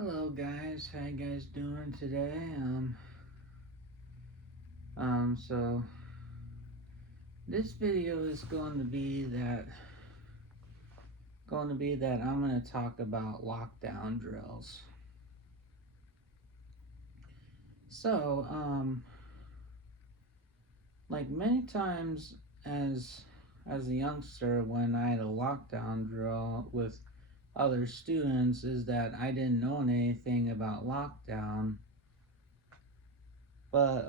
Hello guys, how you guys doing today? So this video is going to be that I'm going to talk about lockdown drills. So, like many times as as a youngster when I had a lockdown drill with other students is that I didn't know anything about lockdown, but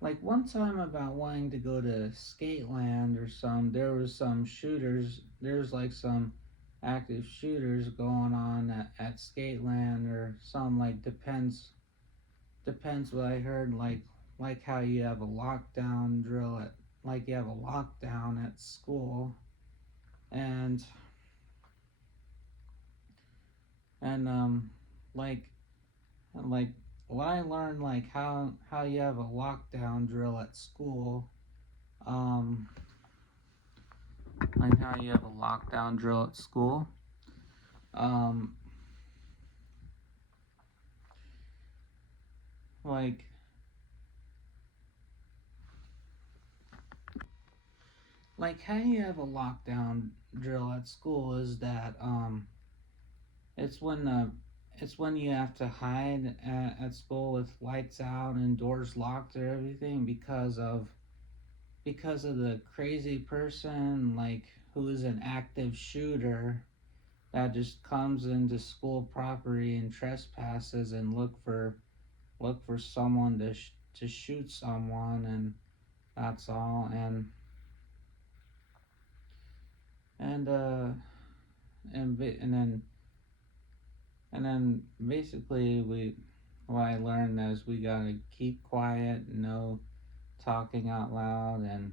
like one time about wanting to go to Skateland or there was some shooters, there's like some active shooters going on at Skateland or some like depends what I heard like how you have a lockdown drill at like you have a lockdown at school and and like like what I learned like how you have a lockdown drill at school um like how you have a lockdown drill at school. Um, like like how you have a lockdown drill at school is that it's when the it's when you have to hide at school with lights out and doors locked or everything because of the crazy person like who is an active shooter that just comes into school property and trespasses and look for someone to shoot someone, and that's all. And and uh and then and then basically we what I learned is we gotta keep quiet, no talking out loud, and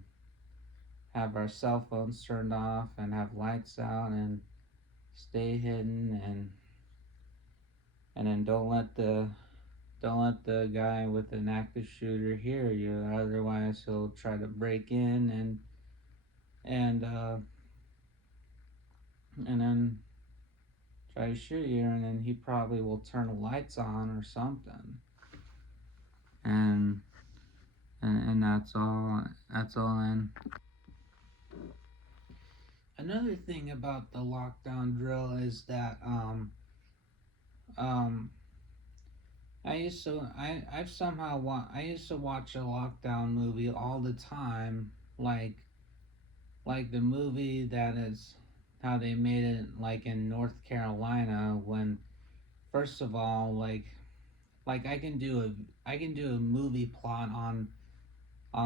have our cell phones turned off and have lights out and stay hidden, and then don't let the guy with an active shooter hear you, otherwise he'll try to break in and and then try to shoot you, and then he probably will turn the lights on or something. And and that's all. That's all. And another thing about the lockdown drill is that um I used to watch a lockdown movie all the time, like the movie that is how they made it like in North Carolina when first of all like I can do a movie plot on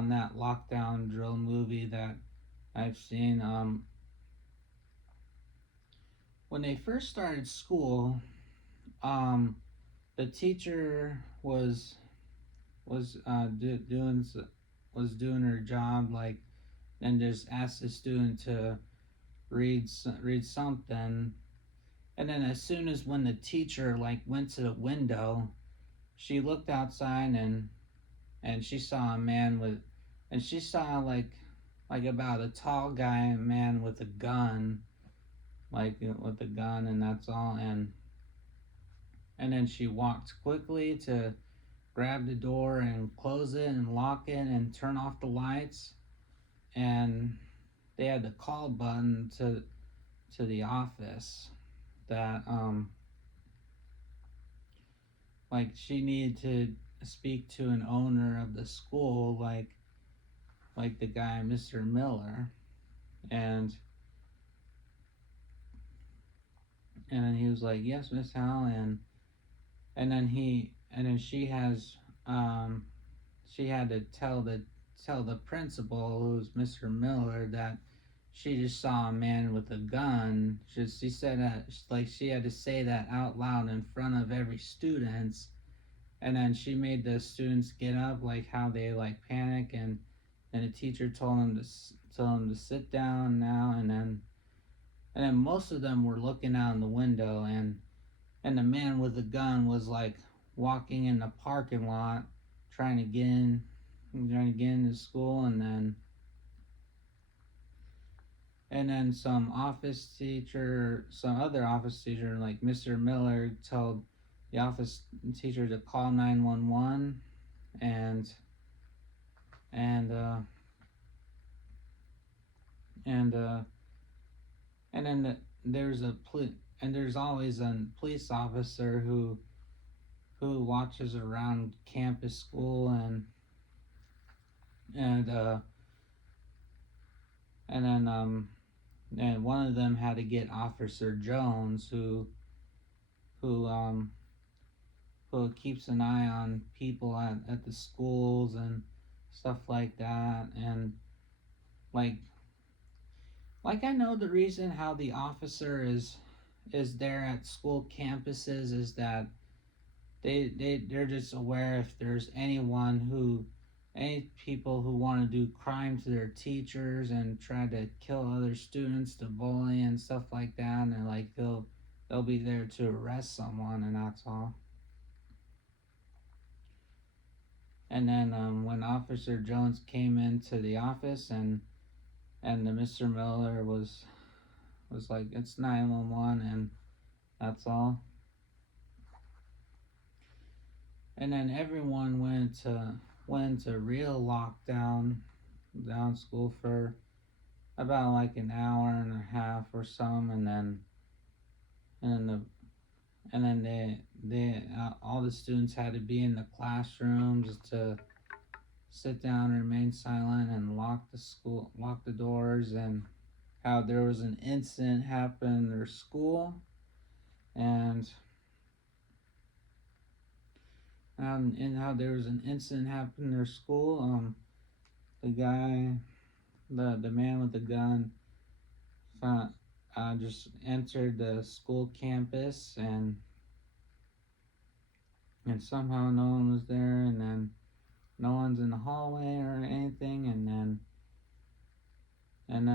that lockdown drill movie that I've seen. When they first started school, um, the teacher was was doing her job like and just asked the student to read something, and then as soon as when the teacher like went to the window, she looked outside and she saw a man with and she saw like about a tall guy man with a gun, like with a gun, and that's all. And then she walked quickly to grab the door and close it and lock it and turn off the lights, and they had the call button to the office that like she needed to speak to an owner of the school, like the guy Mr. Miller. And and then he was like, yes, Miss Howell. And then she had to tell the principal, who's Mr. Miller, that she just saw a man with a gun. She said that like she had to say that out loud in front of every student, and then she made the students get up, like how they like panic, and the teacher told them to sit down now, and then most of them were looking out in the window, and the man with the gun was like walking in the parking lot trying to get in trying to get into school. and then some other office teacher like Mr. Miller told the office teacher to call 911, and and and and then there's and there's always a police officer who watches around campus school, and and then and one of them had to get Officer Jones, who um who keeps an eye on people at the schools and stuff like that. And like I know the reason how the officer is there at school campuses is that they're just aware if there's any people who want to do crime to their teachers and try to kill other students, to bully and stuff like that, and like they'll be there to arrest someone, and that's all. And then when Officer Jones came into the office, and the Mr. Miller was like, it's 911, and that's all. And then everyone went to real lockdown down school for about like an hour and a half or some, and then the and then they all the students had to be in the classrooms to sit down and remain silent and lock the doors. And how there was an incident happen in their school, and how there was an incident happen in their school. The guy, the man with the gun, found, just entered the school campus, and somehow no one was there, and then no one's in the hallway or anything, and then and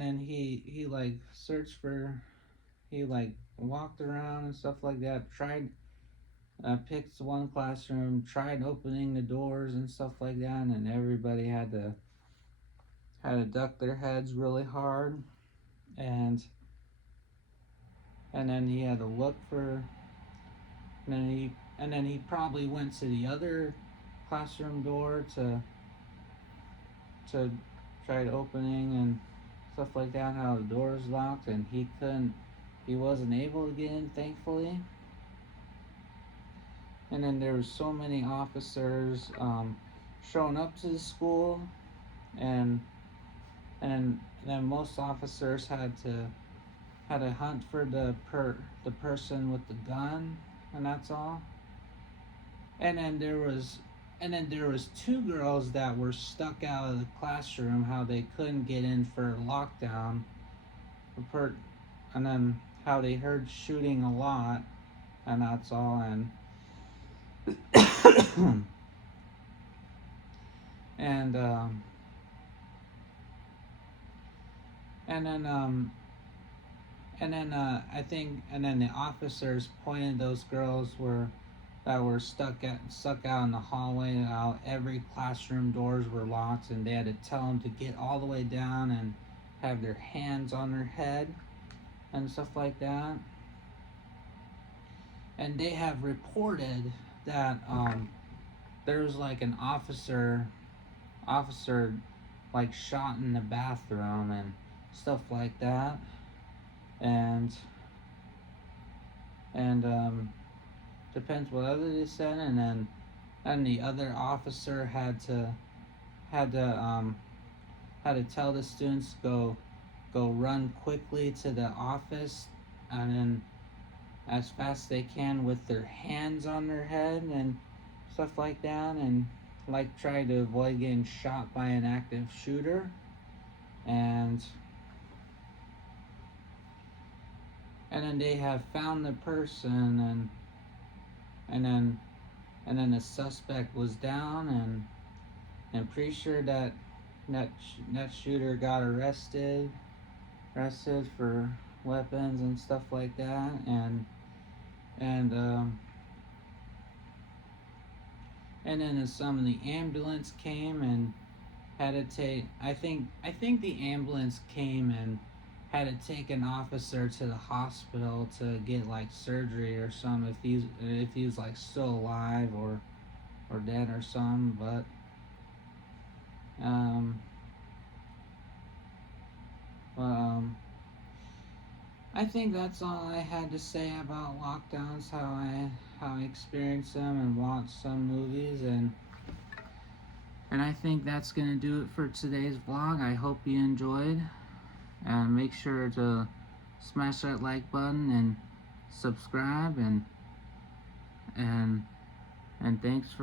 then he like searched for he like walked around and stuff like that, tried picked one classroom, tried opening the doors and stuff like that, and everybody had to duck their heads really hard, and and then he had to look for and then he probably went to the other classroom door to try opening and stuff like that, how the door was locked, and he wasn't able to get in, thankfully. And then there was so many officers showing up to the school, and and then most officers had to hunt for the person with the gun, and that's all. And then there was two girls that were stuck out of the classroom, how they couldn't get in for lockdown, and then how they heard shooting a lot, and that's all. And and then I think, and then the officers pointed those girls that were stuck out in the hallway. How every classroom doors were locked, and they had to tell them to get all the way down and have their hands on their head and stuff like that. And they have reported that there was like an officer like shot in the bathroom and stuff like that, and depends what other they said. And the other officer had to had to tell the students to go run quickly to the office, and then as fast as they can with their hands on their head and stuff like that, and like try to avoid getting shot by an active shooter. and and then they have found the person, and then the suspect was down, and pretty sure that shooter got arrested for weapons and stuff like that. And and then some of the ambulance came, had to take. I think the ambulance came and had to take an officer to the hospital to get like surgery or something if he was like still alive or dead or something. But um, um, I think that's all I had to say about lockdowns. How I experienced them and watched some movies, and I think that's gonna do it for today's vlog. I hope you enjoyed, and make sure to smash that like button and subscribe, and thanks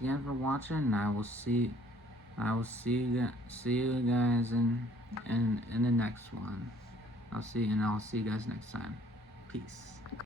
again for watching. And I will see you guys in the next one. I'll see you guys next time. Peace.